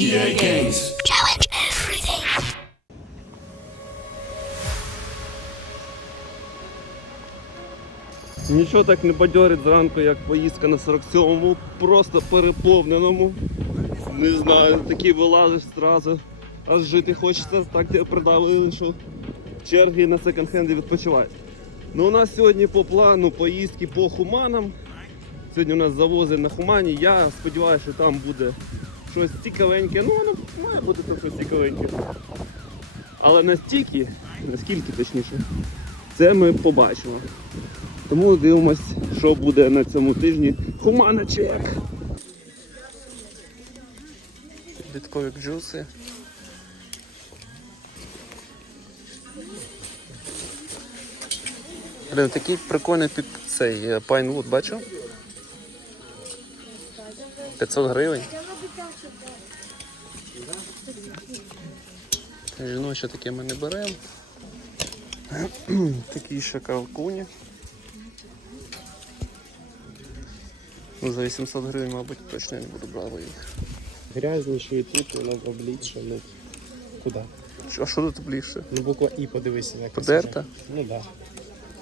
EA Games. Нічого так не бадьорить зранку, як поїздка на 47-му, просто переповненому. Не знаю, такий вилазиш зразу, аж жити хочеться, так тебе придавили, що черги на секонд-хенди відпочивають. Ну у нас сьогодні по плану поїздки по Хуманам. Сьогодні у нас завози на Хумані. Я сподіваюся, що там буде щось цікавеньке. Ну воно має бути трохи цікавеньке. Але настільки, наскільки точніше, це ми побачимо. Тому дивимось, що буде на цьому тижні. Хумана чек. Бітковік джуси. Блін, такий прикольний під цей Пайнвуд, бачу? 500 гривень. Жіночі таке ми не беремо. Такі ще кавкуні. Ну, за 800 гривень, мабуть, точно я не буду брати їх. Грязніші тут, воно обліччя, ну куди? А що тут ближче? Ну буква І подивися, як Подерта? Ну так. Да.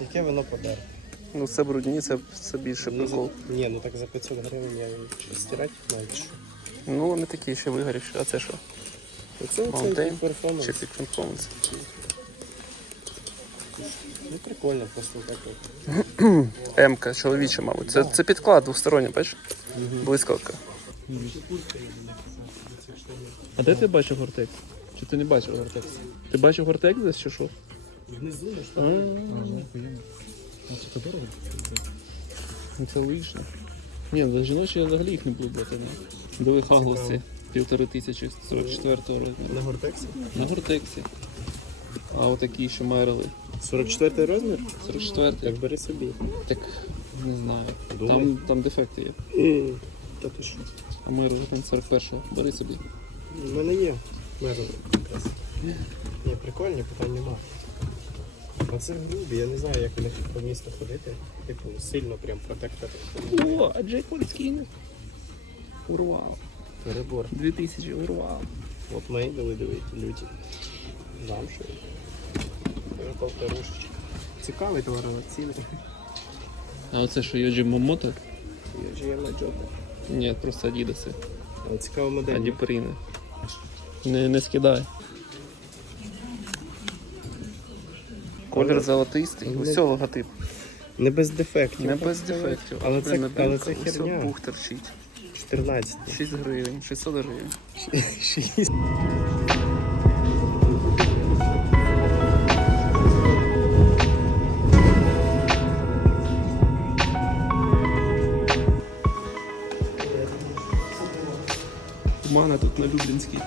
Яке воно подерте? Ну це брудні, це, це більше Ну, прикол. за- ні, ну так за 500 гривень я стирати навіть що. Ну вони такі ще вигорівші. А це що? Оце Mountain? оцей перформанс. Чи Performance? Ну прикольно, просто так. М-ка, чоловіча, мабуть. Це, це підклад двосторонній, бачиш? Блискавка. А де ти бачив гортекс? Чи ти не бачив гортекс? Ти бачив гортекс десь чи що? Внизу ж А, Ну це лишнє. Ні, за жіночі взагалі їх не було брати. ну. Диви хаглоси. Півтори тисячі 44 розміру. на гортексі. На гортексі. А отакі ще мерили. 44 розмір? 44 Так бери собі. Так не знаю. Там, там дефекти є. Та ти що? А меру там 41-го. Бери собі. У мене є якраз. Ні, прикольні, питань нема. А це грубі, я не знаю, як у них по місту ходити. Типу, сильно прям протектор. О, а Джей Скін. Урвав. Перебор. 2000 урвав. От мої дали дивити, люті. Замшеві. Полторушечка. Цікавий товар, але ціни. А оце що Йоджі Момото? Я ж є на джопи. Ні, просто Адідаси. Цікава модель. Адіперіни. Не, не скидай. Колір золотистий. Усього логотип. Не без дефектів. Не без дефектів. Але це, але це херня. Пух торчить. 14. 6 гривень, 600 гривень. 6. Тумана тут на Люблінській.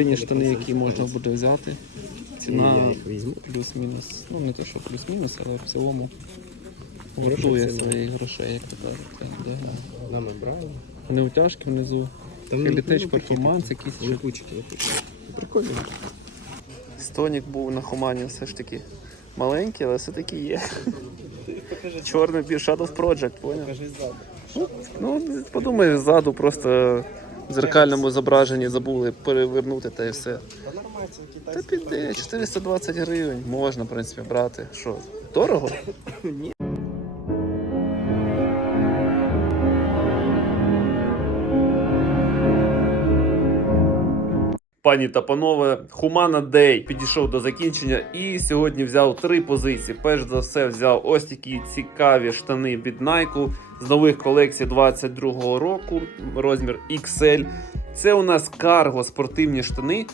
Єдині штани, які можна буде взяти. Ціна плюс-мінус. Ну не те, що плюс-мінус, але в цілому вартує своїх грошей, як то кажуть. Нами брали. Вони утяжки внизу. Елітеч, ну, перформанс якийсь. чи- Липучки, липучки. Прикольно. Стонік був на Хумані все ж таки маленький, але все-таки є. Чорний Shadow Project, поняв? Покажи ззаду. Ну, подумай, ззаду просто дзеркальному зображенні забули перевернути та і все. Та піде, 420 гривень. Можна, в принципі, брати. Що, дорого? Ні. Пані та панове, Humana Day підійшов до закінчення і сьогодні взяв три позиції. Перш за все, взяв ось такі цікаві штани від Nike з нових колекцій 22-го року, розмір XL. Це у нас карго спортивні штани.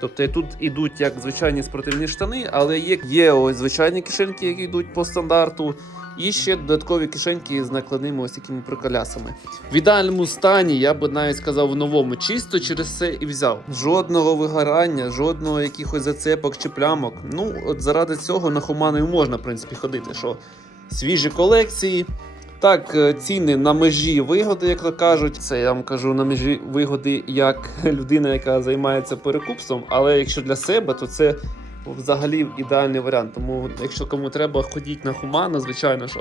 Тобто тут ідуть як звичайні спортивні штани, але є, є ось звичайні кишеньки, які йдуть по стандарту. І ще додаткові кишеньки з накладними ось такими приколясами. В ідеальному стані, я би навіть сказав, в новому, чисто через це і взяв. Жодного вигорання, жодного якихось зацепок чи плямок. Ну, от заради цього на Хуману і можна, в принципі, ходити. Що свіжі колекції. Так, е, ціни на межі вигоди, як то кажуть. Це я вам кажу на межі вигоди як людина, яка займається перекупством. Але якщо для себе, то це взагалі ідеальний варіант. Тому, якщо кому треба, ходіть на Хумана, звичайно, що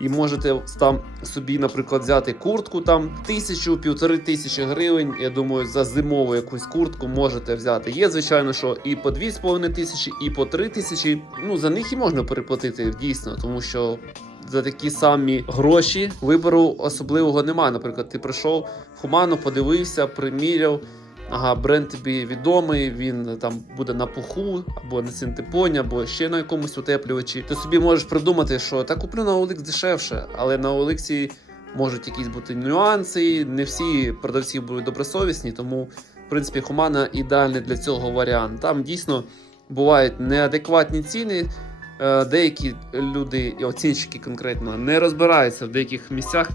і можете там собі, наприклад, взяти куртку там тисячу, півтори тисячі гривень. Я думаю, за зимову якусь куртку можете взяти. Є, звичайно, що і по 2,5 тисячі, і по 3 тисячі. Ну за них і можна переплатити дійсно, тому що. За такі самі гроші вибору особливого немає. Наприклад, ти прийшов в Хуману, подивився, приміряв. Ага, бренд тобі відомий, він там буде на пуху, або на синтепоні, або ще на якомусь утеплювачі. Ти собі можеш придумати, що та куплю на OLX дешевше, але на OLX можуть якісь бути нюанси. Не всі продавці будуть добросовісні, тому в принципі Humana ідеальний для цього варіант. Там дійсно бувають неадекватні ціни. Е, Деякі люди, і оцінщики конкретно, не розбираються в деяких місцях.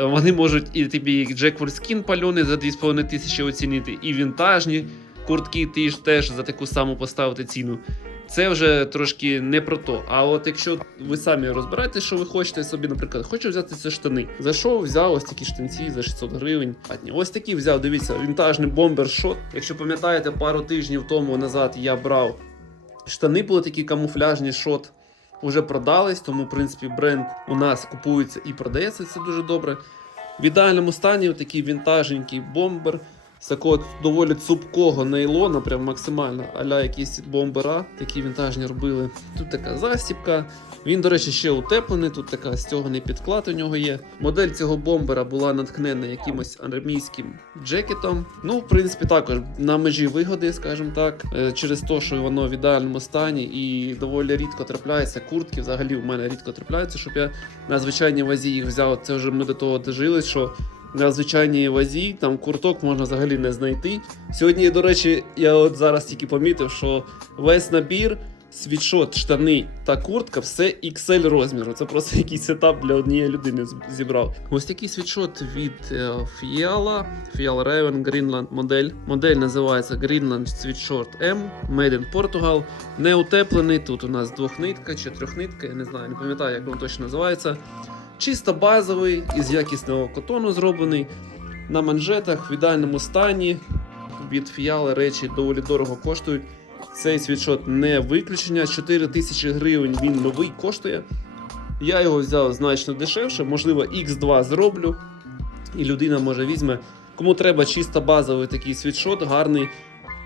Вони можуть і тобі Jack Wolfskin пальоний за 2,5 тисячі оцінити, і вінтажні куртки ти ж теж за таку саму поставити ціну. Це вже трошки не про то. А от якщо ви самі розбираєте, що ви хочете собі, наприклад, хочу взяти ці штани. Зайшов, взяв ось такі штанці за 600 гривень. Ось такі взяв, дивіться, вінтажний бомбер шот. Якщо пам'ятаєте, пару тижнів тому назад я брав штани, були такі камуфляжні шот. Уже продались, тому в принципі бренд у нас купується і продається. Це дуже добре. В ідеальному стані такий вінтажненький бомбер з такого доволі цупкого нейлона, прям максимально аля якісь бомбера, такі вінтажні робили. Тут така застібка. Він, до речі, ще утеплений, тут така стяганий підклад у нього є. Модель цього бомбера була натхнена якимось армійським джекетом. Ну, в принципі, також на межі вигоди, скажімо так, е, через те, що воно в ідеальному стані і доволі рідко трапляється. Куртки взагалі в мене рідко трапляються, щоб я на звичайній вазі їх взяв. Це вже ми до того дожились, що на звичайній вазі там курток можна взагалі не знайти. Сьогодні, до речі, я от зараз тільки помітив, що весь набір. Світшот, штани та куртка все XL розміру. Це просто якийсь сетап для однієї людини зібрав. Ось такий світшот від е, Fiala, Fiala Raven Greenland модель. Модель називається Greenland Sweatshirt M, Made in Portugal. Не утеплений. Тут у нас двохнитка чи трьохнитка, я не знаю, не пам'ятаю, як він точно називається. Чисто базовий, із якісного котону зроблений. На манжетах в ідеальному стані. Від Fiala речі доволі дорого коштують. Цей світшот не виключення. 4 тисячі гривень він новий коштує. Я його взяв значно дешевше, можливо, X2 зроблю. І людина може візьме. Кому треба чисто базовий такий світшот, гарний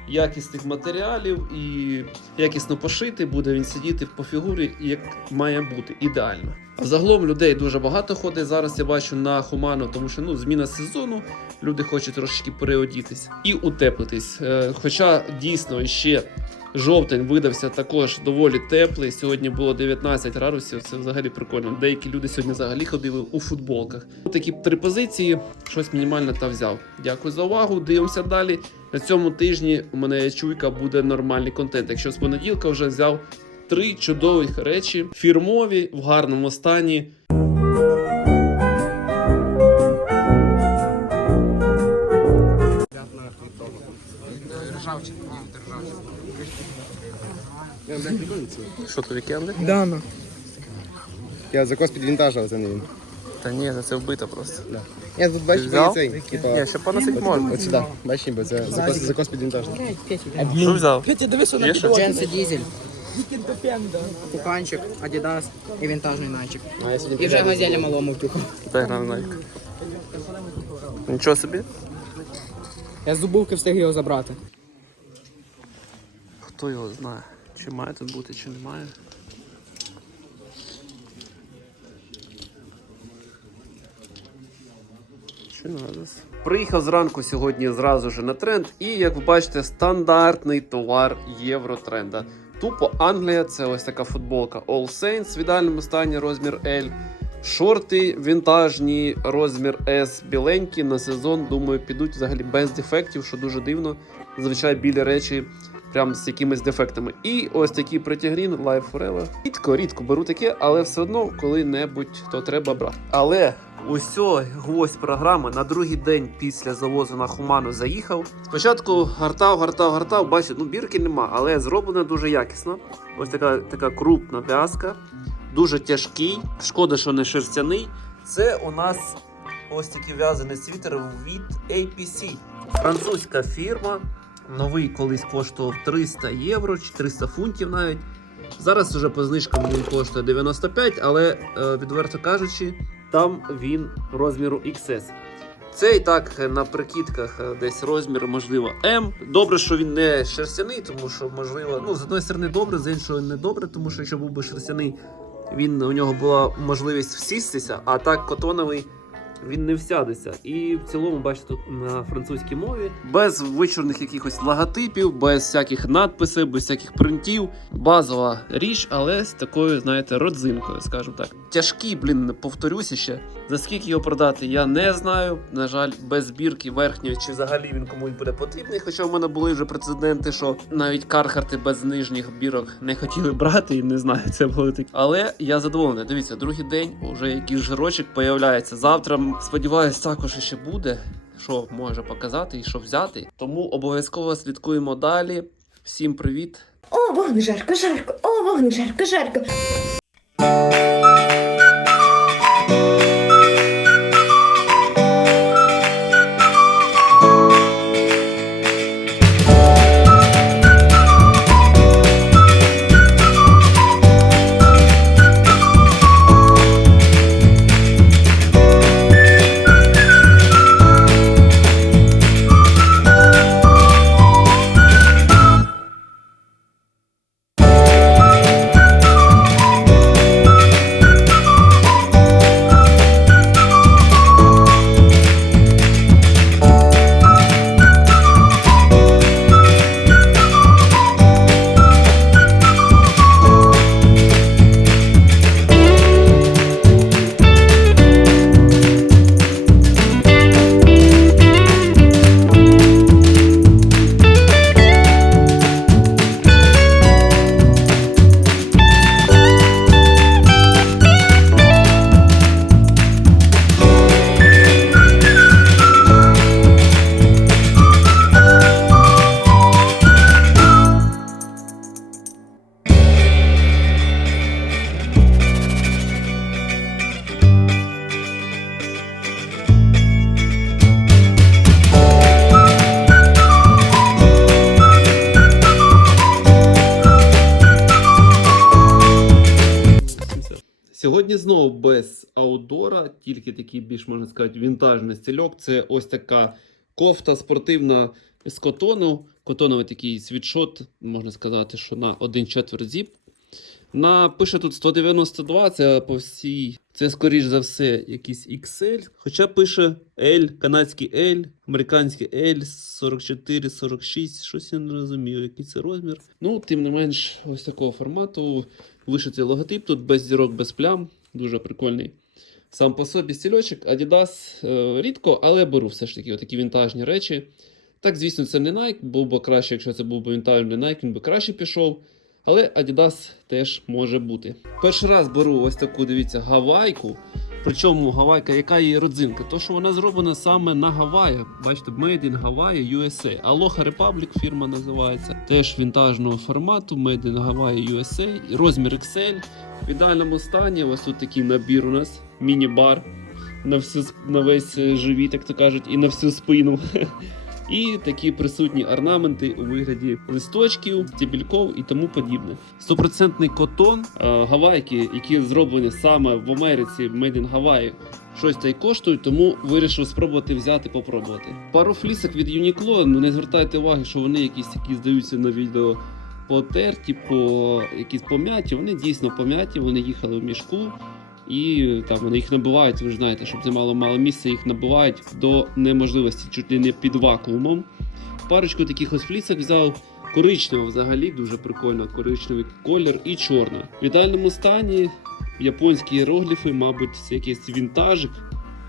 якісних матеріалів і якісно пошитий, буде він сидіти по фігурі, як має бути ідеально. Загалом людей дуже багато ходить зараз. Я бачу на Хуману, тому що ну зміна сезону. Люди хочуть трошечки переодітись і утеплитись. Е, Хоча дійсно ще жовтень видався також доволі теплий. Сьогодні було 19 градусів. Це взагалі прикольно. Деякі люди сьогодні взагалі ходили у футболках. Такі три позиції, щось мінімальне та взяв. Дякую за увагу. Дивимося далі. На цьому тижні у мене чуйка буде нормальний контент. Якщо з понеділка вже взяв три чудових речі, фірмові в гарному стані. Що то вікенди? Дана. Я закос під вінтаж, але це не він. Та ні, це вбито просто. Я тут бачиш, взяв? цей, типа, Ні, ще поносить можна. от сюди. Бачиш, ніби це закос, закос під вінтаж. Що взяв? Петя, диви, що на Дженси дізель, Вікінг Адідас і вінтажний найчик. І вже газелі малому втюхав. Дай на Nike. Нічого собі. Я з зубовки встиг його забрати. Хто його знає? Чи має тут бути, чи немає. Приїхав зранку сьогодні зразу ж на тренд, і як ви бачите, стандартний товар євротренда. Тупо Англія, це ось така футболка All Saints в ідеальному стані розмір L. Шорти вінтажні, розмір S біленькі на сезон. Думаю, підуть взагалі без дефектів, що дуже дивно. Зазвичай білі речі прям з якимись дефектами. І ось такі Pretty Green Life Forever. Рідко, рідко беру таке, але все одно коли-небудь то треба брати. Але Усьо гвоздь програми на другий день після завозу на Хуману заїхав. Спочатку гартав, гартав, гартав, бачите, ну бірки нема, але зроблено дуже якісно. Ось така, така крупна в'язка, дуже тяжкий. Шкода, що не шерстяний. Це у нас ось такий в'язаний світер від APC. Французька фірма. Новий колись коштував 300 євро чи 300 фунтів навіть. Зараз вже по знижкам він коштує 95, але е, відверто кажучи, там він розміру XS. Це і так на прикидках е, десь розмір, можливо, М. Добре, що він не шерстяний, тому що, можливо, ну, з одної сторони добре, з іншої не добре, тому що якщо був би шерстяний, він, у нього була можливість всістися, а так котоновий він не всядеться. І в цілому, бачите, на французькій мові, без вичорних якихось логотипів, без всяких надписів, без всяких принтів. Базова річ, але з такою, знаєте, родзинкою, скажімо так. Тяжкий, блін, повторюся ще. За скільки його продати, я не знаю. На жаль, без збірки верхньої, чи взагалі він комусь буде потрібний. Хоча в мене були вже прецеденти, що навіть кархарти без нижніх бірок не хотіли брати, і не знаю, це було таке. Але я задоволений. Дивіться, другий день вже якийсь жирочок появляється. Завтра, сподіваюсь, також ще буде. Що може показати і що взяти. Тому обов'язково слідкуємо далі. Всім привіт! О, вогне жарко, жарко, о, вогне жарко, жарко. Сьогодні знову без аудора, тільки такий більш можна сказати вінтажний стільок. Це ось така кофта спортивна з котону. Котоновий такий світшот, можна сказати, що на 1 четверть зіп. На пише тут 192, це по всій. Це, скоріш за все, якийсь XL. Хоча пише L, канадський L, американський L, 44, 46, щось я не розумію, який це розмір. Ну, тим не менш, ось такого формату. Вишитий логотип, тут без зірок, без плям. Дуже прикольний. Сам по собі стільочок, Adidas е, рідко, але беру все ж таки такі вінтажні речі. Так, звісно, це не Nike, був би краще, якщо це був би вінтажний Nike, він би краще пішов. Але Adidas теж може бути. Перший раз беру ось таку, дивіться, гавайку. Причому гавайка, яка її родзинка? То, що вона зроблена саме на Гаваях. Бачите, Made in Hawaii USA. Aloha Republic фірма називається. Теж вінтажного формату, Made in Hawaii USA. Розмір XL. В ідеальному стані. Ось тут такий набір у нас. Міні-бар. На, всю, на весь е, живіт, як то кажуть, і на всю спину. І такі присутні орнаменти у вигляді листочків, стебельков і тому подібне. Стопроцентний котон, е, гавайки, які зроблені саме в Америці, Made in Hawaii, щось та й коштують, тому вирішив спробувати взяти, попробувати. Пару флісок від Uniqlo, ну не звертайте уваги, що вони якісь такі здаються на відео потерті, по якісь пом'яті. Вони дійсно пом'яті, вони їхали в мішку. І там вони їх набивають, ви ж знаєте, щоб займало мало місця, їх набивають до неможливості, чуть ли не під вакуумом. Парочку таких ось флісок взяв. Коричневого взагалі дуже прикольно, коричневий колір і чорний. В ідеальному стані японські іерогліфи, мабуть, це якийсь вінтажик,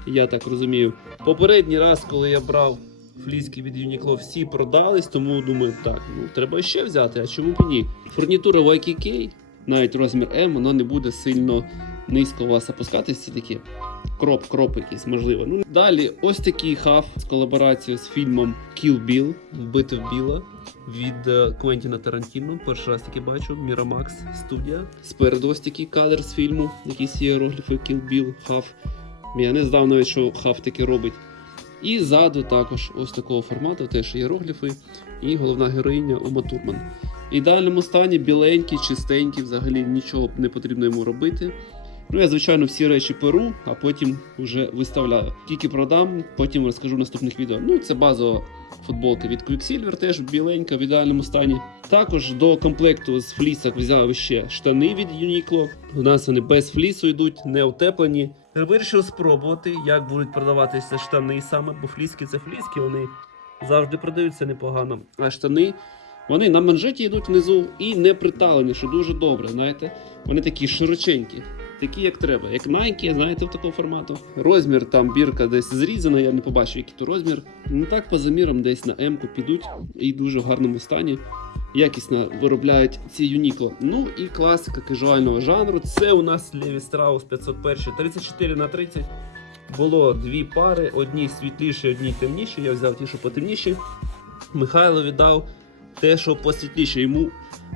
я так розумію. Попередній раз, коли я брав Фліски від Uniqlo всі продались, тому думаю, так, ну треба ще взяти, а чому б ні? Фурнітура YKK, навіть розмір M, воно не буде сильно низько у вас опускатися, такі кроп, кроп якийсь, можливо. Ну, далі ось такий хаф з колаборацією з фільмом Kill Bill, вбити в біла від е, Квентіна Тарантіно. Перший раз таки бачу, Miramax студія. Спереду ось такий кадр з фільму, якісь іерогліфи Kill Bill, хаф. Я не знав навіть, що хаф таки робить. І ззаду також ось такого формату, теж іерогліфи, і головна героїня Ума Турман. В ідеальному стані біленький, чистенький, взагалі нічого не потрібно йому робити. Ну, я, звичайно, всі речі перу, а потім вже виставляю. Тільки продам, потім розкажу в наступних відео. Ну, це базова футболка від Quicksilver, теж біленька в ідеальному стані. Також до комплекту з флісок взяв ще штани від Uniqlo. У нас вони без флісу йдуть, не утеплені. Вирішив спробувати, як будуть продаватися штани саме, бо фліски це фліски, вони завжди продаються непогано. А штани вони на манжеті йдуть внизу і не приталені, що дуже добре. Знаєте, вони такі широченькі. Такі, як треба, як Nike, знаєте, в такого формату. Розмір там бірка десь зрізана, я не побачив, який то розмір. Ну так по замірам десь на М-ку підуть і дуже в гарному стані. Якісно виробляють ці Uniqlo. Ну і класика кажуального жанру. Це у нас Levi Strauss 501 34 на 30. Було дві пари, одні світліші, одні темніші. Я взяв ті, що потемніші. Михайло віддав те, що посвітліше. Йому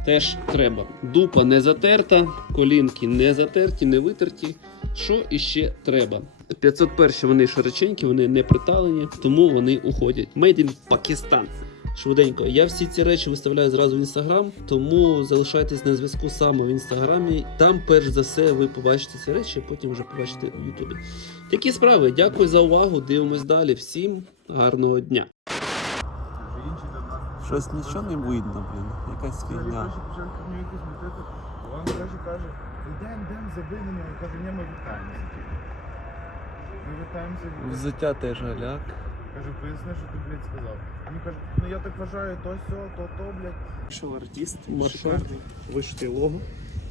теж треба. Дупа не затерта, колінки не затерті, не витерті. Що іще треба? 501 вони широченькі, вони не приталені, тому вони уходять. Made in Pakistan. Швиденько. Я всі ці речі виставляю зразу в інстаграм, тому залишайтесь на зв'язку саме в інстаграмі. Там, перш за все, ви побачите ці речі, а потім вже побачите в Ютубі. Такі справи. Дякую за увагу. Дивимось далі. Всім гарного дня. Щось нічого не видно, блін. Якась фігня. почав херню якусь мутити. Вон каже, каже, йдем, йдем, забий. Каже, ні, ми вітаємося. Ми вітаємося. Взуття теж галяк. Каже, поясни, що ти, блядь, сказав. Він каже, ну я так вважаю, то сьо, то то, блядь. Пішов артист, Маршал. шикарний. Вишитий лого.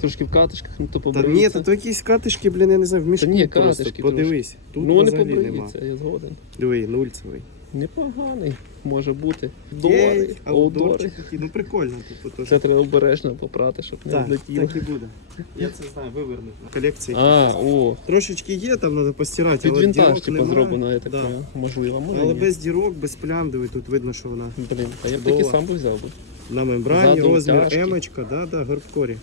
Трошки в катишках, ну то Та ні, то якісь катишки, блін, я не знаю, в мішку ні, просто. катишки Подивись. Тут ну, не взагалі нема. побриється, я згоден. Диви, нульцевий. Непоганий, може бути. Аутдорчик аудори. ну прикольно. Типу, Це треба обережно попрати, щоб не так, влетіло. так і буде. Я це знаю, виверну. Колекції. А, о, Трошечки є, там треба постирати, під але вінтаж, типу, зроблено, я так Да. Можливо, може. Але ні. без дірок, без плям, диви, тут видно, що вона Блін, а я б такий сам би взяв би. на мембрані, Ззаду розмір тяжкі. емочка, да, да, горбкорі.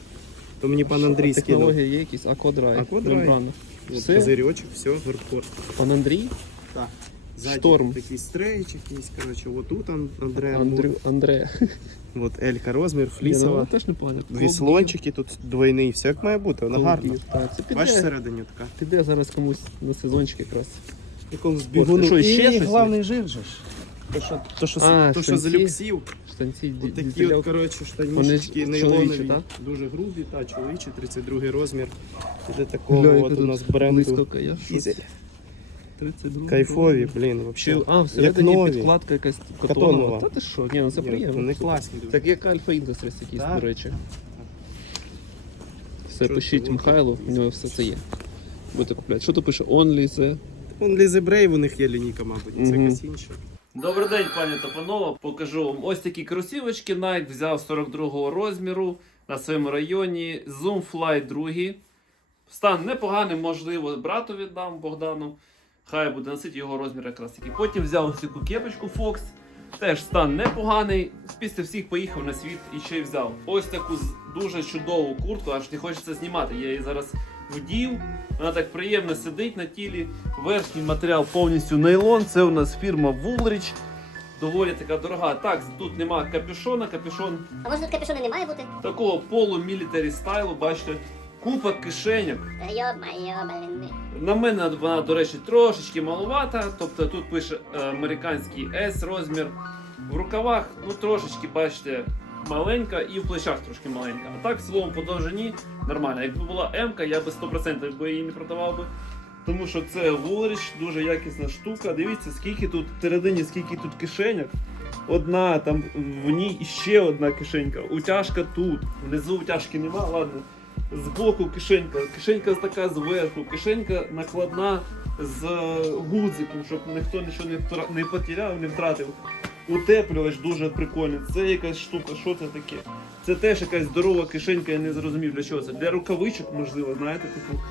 То мені пан Андрій скинув. Технологія є якісь, Акодрай, Акодрай. мембрана. Все, Козирьочок, все, горбкор. пан Андрій, Ззаді Шторм. такий стрейч якийсь, коротше, отут Ан- Андре, Андрю, Андре. от Елька розмір, ну, флісова. теж непогано. Віслончики тут двойний, все як має бути, вона гарна. Так, це Бачиш всередині така. піде зараз комусь на сезончик якраз. Якомусь бігуну. що, ще І щось головний жир же ж. То, що, то, що, А, то, що з штанці. люксів. Штанці, ді- От такі дізельок. от, коротше, Вони штанішечки чоловічі, нейлонові, так? дуже грубі, та чоловічі, 32 розмір. Іде такого от яка у тут нас бренду. Блискавка, я в шоці. Дізель. 32. Кайфові, блін, взагалі. а, всередині нові. підкладка якась Катонова. Та ти що? Ні, ну це приємно. Вони класні. дуже. Так як Альфа Industries якісь, Так. до речі. Все, Що пишіть це? Михайло, у нього все це є. Будете купляти. Що тут пише? Only the... Вон Лізе Брейв у них є лінійка, мабуть, це Мгм. якась інша. Добрий день, пані та панове. Покажу вам ось такі кросівочки. Nike взяв 42-го розміру на своєму районі. Zoom Fly 2. Стан непоганий, можливо, брату віддам Богдану. Хай буде носити його розмір якраз таки. Потім взяв ось таку кепочку Fox. Теж стан непоганий. Після всіх поїхав на світ і ще й взяв. Ось таку дуже чудову куртку, аж не хочеться знімати. Я її зараз вдів. Вона так приємно сидить на тілі. Верхній матеріал повністю нейлон. Це у нас фірма Woolrich. Доволі така дорога. Так, тут нема капюшона. Капюшон А може тут капюшону не має бути? такого полумілітарі стайлу, бачите, купа кишеньок. На мене вона, до речі, трошечки маловата. Тобто тут пише е, американський S розмір. В рукавах, ну трошечки, бачите, маленька і в плечах трошки маленька. А так, в цілому, по довжині нормально. Якби була М, я би 100% би її не продавав би. Тому що це Woolrich, дуже якісна штука. Дивіться, скільки тут всередині, скільки тут кишеньок. Одна, там в ній іще одна кишенька. Утяжка тут. Внизу утяжки нема, ладно. Збоку кишенька, кишенька така зверху, кишенька накладна з гудзиком, щоб ніхто нічого не, втра- не потеряв, не втратив. Утеплювач дуже прикольний. Це якась штука, що це таке? Це теж якась здорова кишенька, я не зрозумів для чого це. Для рукавичок, можливо, знаєте, типу,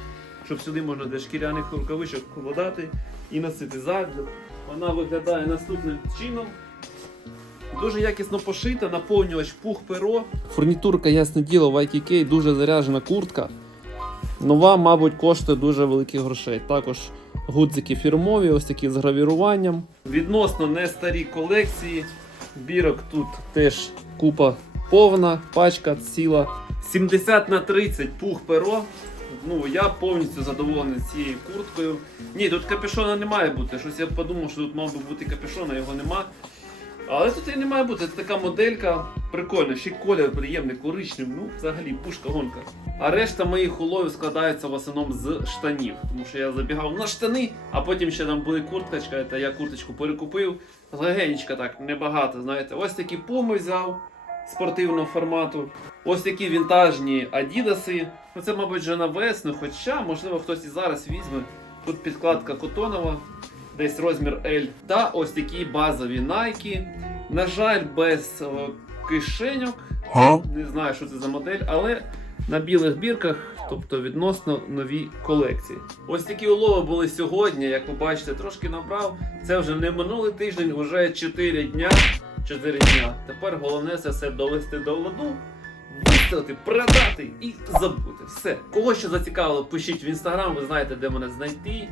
щоб сюди можна для шкіряних рукавичок вкладати і носити ззаду. Вона виглядає наступним чином. Дуже якісно пошита, наповнювач пух перо. Фурнітурка, ясне діло, в IKK, дуже заряджена куртка. Нова, мабуть, коштує дуже великих грошей. Також гудзики фірмові, ось такі з гравіруванням. Відносно не старі колекції. Бірок тут теж купа повна, пачка ціла. 70 на 30 пух перо. Ну, я повністю задоволений цією курткою. Ні, тут капюшона не має бути. Щось я подумав, що тут мав би бути капюшон, а його нема. Але тут і не має бути. Це така моделька. Прикольна, ще колір приємний, коричневий. Ну, взагалі, пушка гонка. А решта моїх уловів складаються в основному з штанів. Тому що я забігав на штани, а потім ще там були курточка, та я курточку перекупив. Легенечка так, небагато, знаєте. Ось такі пуми взяв спортивного формату. Ось такі вінтажні адідаси. Ну це, мабуть, вже на весну, хоча, можливо, хтось і зараз візьме. Тут підкладка котонова, десь розмір L. Та ось такі базові Nike. На жаль, без е, кишеньок. Не знаю, що це за модель, але на білих бірках, тобто відносно нові колекції. Ось такі улови були сьогодні, як ви бачите, трошки набрав. Це вже не минулий тиждень, вже 4 дня. 4 дня. Тепер головне це все довести до ладу, виставити, продати і забути. Все. Кого ще зацікавило, пишіть в інстаграм, ви знаєте, де мене знайти.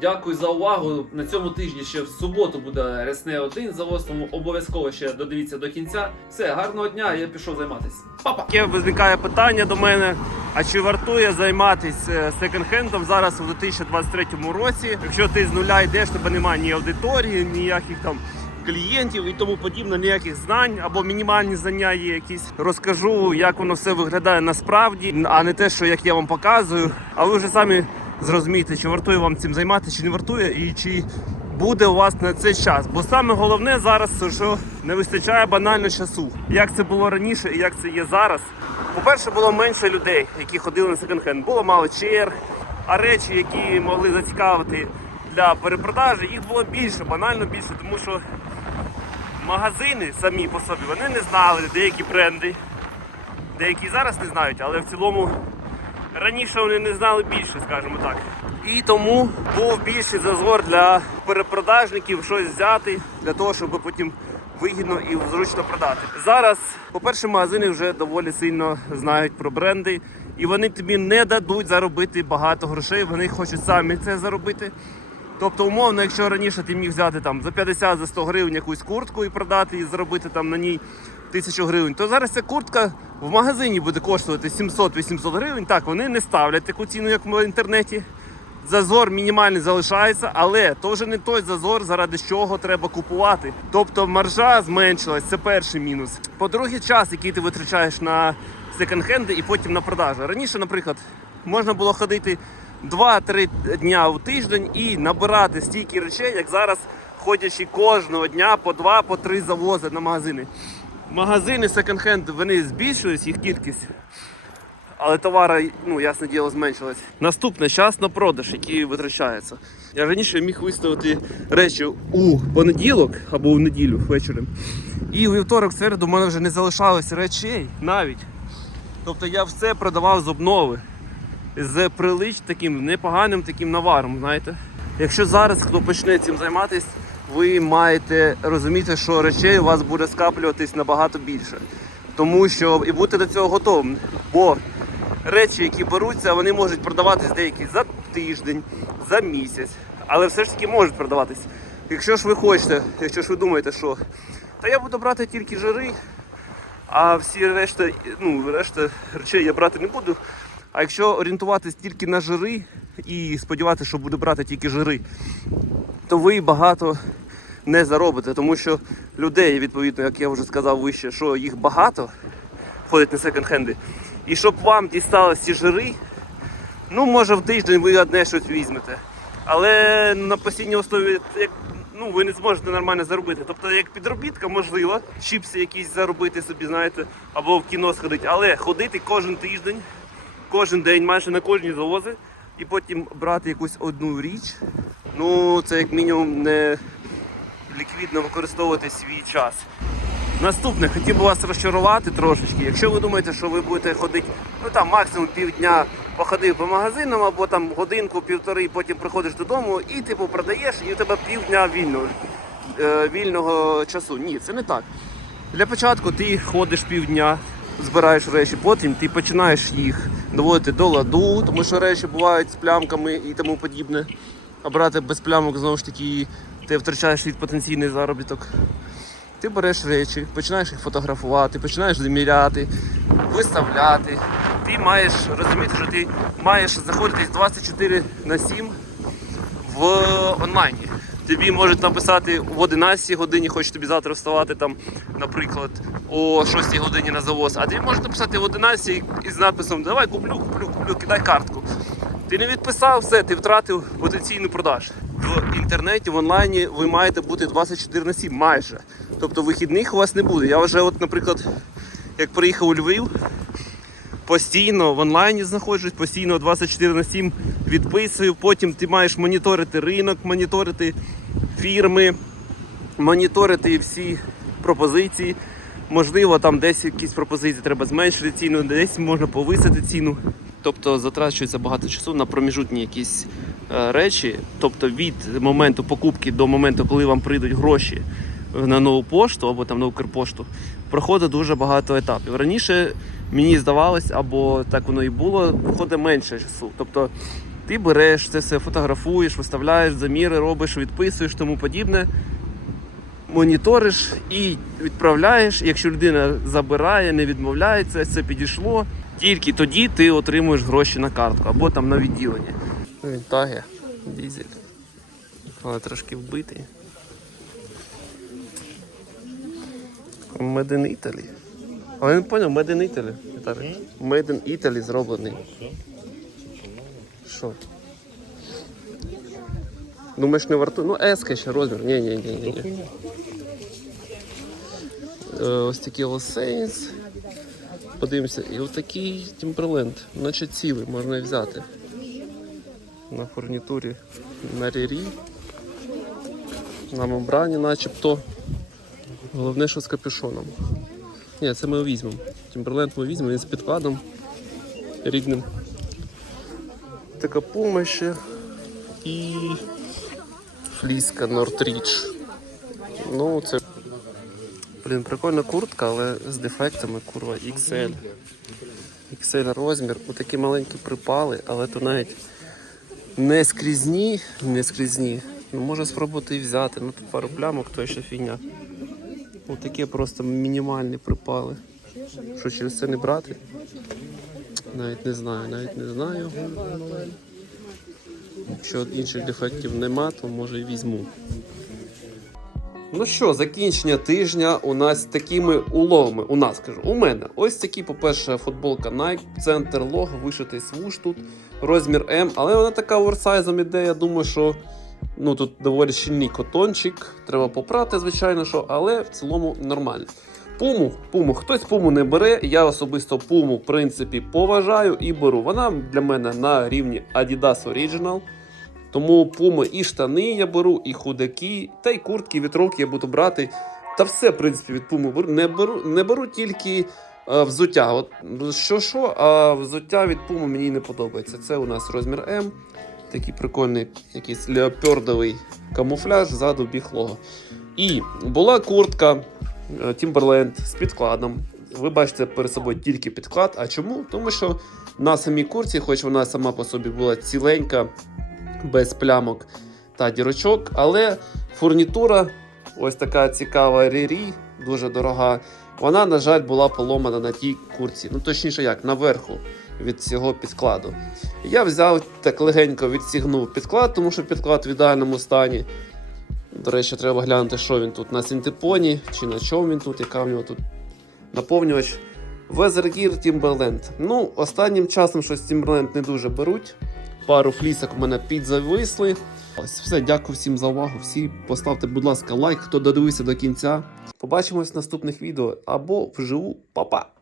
Дякую за увагу. На цьому тижні ще в суботу буде Ресне 1 за тому обов'язково ще додивіться до кінця. Все, гарного дня, я пішов займатися. Папа! Таке виникає питання до мене. А чи вартує займатися секонд-хендом зараз у 2023 році? Якщо ти з нуля йдеш, тебе немає ні аудиторії, ніяких там клієнтів і тому подібне, ніяких знань або мінімальні знання є якісь. Розкажу, як воно все виглядає насправді, а не те, що як я вам показую. А ви вже самі зрозумієте, чи вартує вам цим займатися, чи не вартує, і чи буде у вас на це час. Бо саме головне зараз, що не вистачає банально часу. Як це було раніше і як це є зараз. По-перше, було менше людей, які ходили на секонд-хенд. Було мало черг, а речі, які могли зацікавити для перепродажі, їх було більше, банально більше, тому що магазини самі по собі вони не знали деякі бренди. Деякі зараз не знають, але в цілому раніше вони не знали більше, скажімо так. І тому був більший зазор для перепродажників щось взяти для того, щоб потім вигідно і зручно продати. Зараз, по-перше, магазини вже доволі сильно знають про бренди, і вони тобі не дадуть заробити багато грошей. Вони хочуть самі це заробити. Тобто, умовно, якщо раніше ти міг взяти там за 50 за 100 гривень якусь куртку і продати, і заробити там на ній тисячу гривень, то зараз ця куртка в магазині буде коштувати 700-800 гривень. Так, вони не ставлять таку ціну, як в інтернеті. Зазор мінімальний залишається, але то вже не той зазор, заради чого треба купувати. Тобто маржа зменшилась, це перший мінус. По-друге, час, який ти витрачаєш на секонд-хенди і потім на продажу. Раніше, наприклад, можна було ходити 2-3 дня у тиждень і набирати стільки речей, як зараз ходячи кожного дня по 2 по 3 завози на магазини. Магазини секонд-хенд вони збільшують їх кількість. Але товара, ну, ясне діло, зменшилось. Наступне час на продаж, який витрачається. Я раніше міг виставити речі у понеділок або в неділю ввечері. І у вівторок, середу, в мене вже не залишалось речей навіть. Тобто я все продавав з обнови. З прилич таким непоганим таким наваром, знаєте. Якщо зараз хто почне цим займатися, ви маєте розуміти, що речей у вас буде скаплюватись набагато більше. Тому що і бути до цього готовим. Бо речі, які беруться, вони можуть продаватись деякі за тиждень, за місяць, але все ж таки можуть продаватись. Якщо ж ви хочете, якщо ж ви думаєте, що та я буду брати тільки жири, а всі решта, ну, решта речей я брати не буду. А якщо орієнтуватись тільки на жири і сподіватися, що буду брати тільки жири, то ви багато не заробите, тому що людей, відповідно, як я вже сказав вище, що їх багато ходить на секонд-хенди. І щоб вам дісталися ці жири, ну може в тиждень ви одне щось візьмете. Але на постійній основі як, ну, ви не зможете нормально заробити. Тобто як підробітка, можливо, чіпси якісь заробити собі, знаєте, або в кіно сходити. Але ходити кожен тиждень, кожен день, майже на кожні завози, і потім брати якусь одну річ. Ну, це як мінімум не ліквідно використовувати свій час. Наступне, хотів би вас розчарувати трошечки. Якщо ви думаєте, що ви будете ходити, ну там максимум півдня походив по магазинам, або там годинку, півтори, потім приходиш додому і типу продаєш, і у тебе півдня вільного, е, вільного часу. Ні, це не так. Для початку ти ходиш півдня, збираєш речі, потім ти починаєш їх доводити до ладу, тому що речі бувають з плямками і тому подібне. А брати без плямок знову ж таки ти втрачаєш свій потенційний заробіток. Ти береш речі, починаєш їх фотографувати, починаєш заміряти, виставляти. Ти маєш розуміти, що ти маєш знаходитись 24 на 7 в онлайні. Тобі можуть написати в 11 годині, хочеш тобі завтра вставати, там, наприклад, о 6 годині на завоз, а тобі можуть написати в 11 із надписом Давай куплю, куплю, куплю, кидай картку. Ти не відписав все, ти втратив потенційну продаж. В інтернеті, в онлайні ви маєте бути 24 на 7 майже. Тобто вихідних у вас не буде. Я вже, от, наприклад, як приїхав у Львів, постійно в онлайні знаходжусь, постійно 24 на 7 відписую. Потім ти маєш моніторити ринок, моніторити фірми, моніторити всі пропозиції. Можливо, там десь якісь пропозиції треба зменшити ціну, десь можна повисити ціну. Тобто затрачується багато часу на проміжутні якісь е, речі. Тобто від моменту покупки до моменту, коли вам прийдуть гроші на нову пошту або там на Укрпошту, проходить дуже багато етапів. Раніше мені здавалось, або так воно і було, виходить менше часу. Тобто ти береш це все, фотографуєш, виставляєш, заміри робиш, відписуєш, тому подібне. Моніториш і відправляєш. Якщо людина забирає, не відмовляється, це підійшло. Тільки тоді ти отримуєш гроші на картку або там на відділення. Вінтаги, дізель. Але трошки вбитий. In Italy. Але я не зрозумів, Made in Italy. Віталій. Made in Italy зроблений. Що? Думаєш, не вартує? Ну, еска ще розмір. Ні, ні, ні, ні. ні. Е, Ось такі Сейнс. Подивимося. І отакий Timberland, наче цілий, можна і взяти. На фурнітурі на рірі. На мембрані начебто. Головне, що з капюшоном. Ні, це ми візьмемо. Timberland ми візьмемо, він з підкладом рідним. Така пума. І фліска Northridge. Ну, це. Блін, прикольна куртка, але з дефектами, курва, XL. XL розмір. Отакі маленькі припали, але то навіть не скрізні, не скрізні. Ну, можна спробувати і взяти. Ну тут пару плямок, то ще фігня. Отакі просто мінімальні припали. Що через це не брати? Навіть не знаю, навіть не знаю. Якщо інших дефектів нема, то може і візьму. Ну що, закінчення тижня у нас такими уловами. У нас кажу, у мене ось такі, по-перше, футболка Nike, центр лог, вишитий свуш тут, розмір М, але вона така оверсайзом іде. Я думаю, що ну тут доволі щільний котончик. Треба попрати, звичайно, що, але в цілому нормально. Пуму, пуму, хтось пуму не бере. Я особисто пуму, в принципі, поважаю і беру. Вона для мене на рівні Adidas Original. Тому пуми і штани я беру, і худаки, та й куртки, вітровки я буду брати. Та все, в принципі, від пуми беру. Не беру, не беру тільки е, взуття. От що що, а взуття від пуми мені не подобається. Це у нас розмір М. Такий прикольний якийсь леопардовий камуфляж, ззаду біглого. І була куртка е, Timberland з підкладом. Ви бачите перед собою тільки підклад. А чому? Тому що на самій курці, хоч вона сама по собі була ціленька, без плямок та дірочок, але фурнітура, ось така цікава рірі, дуже дорога. Вона, на жаль, була поломана на тій курці. Ну, точніше, як, наверху від цього підкладу. Я взяв так легенько відсігнув підклад, тому що підклад в ідеальному стані. До речі, треба глянути, що він тут на синтепоні, чи на чому він тут, яка в нього тут наповнювач. Weather Gear Timberland. Ну, останнім часом щось Timberland не дуже беруть. Пару флісок у мене підзависли. Ось все, дякую всім за увагу. Всі поставте, будь ласка, лайк, хто додивився до кінця. Побачимось в наступних відео або вживу. Па-па!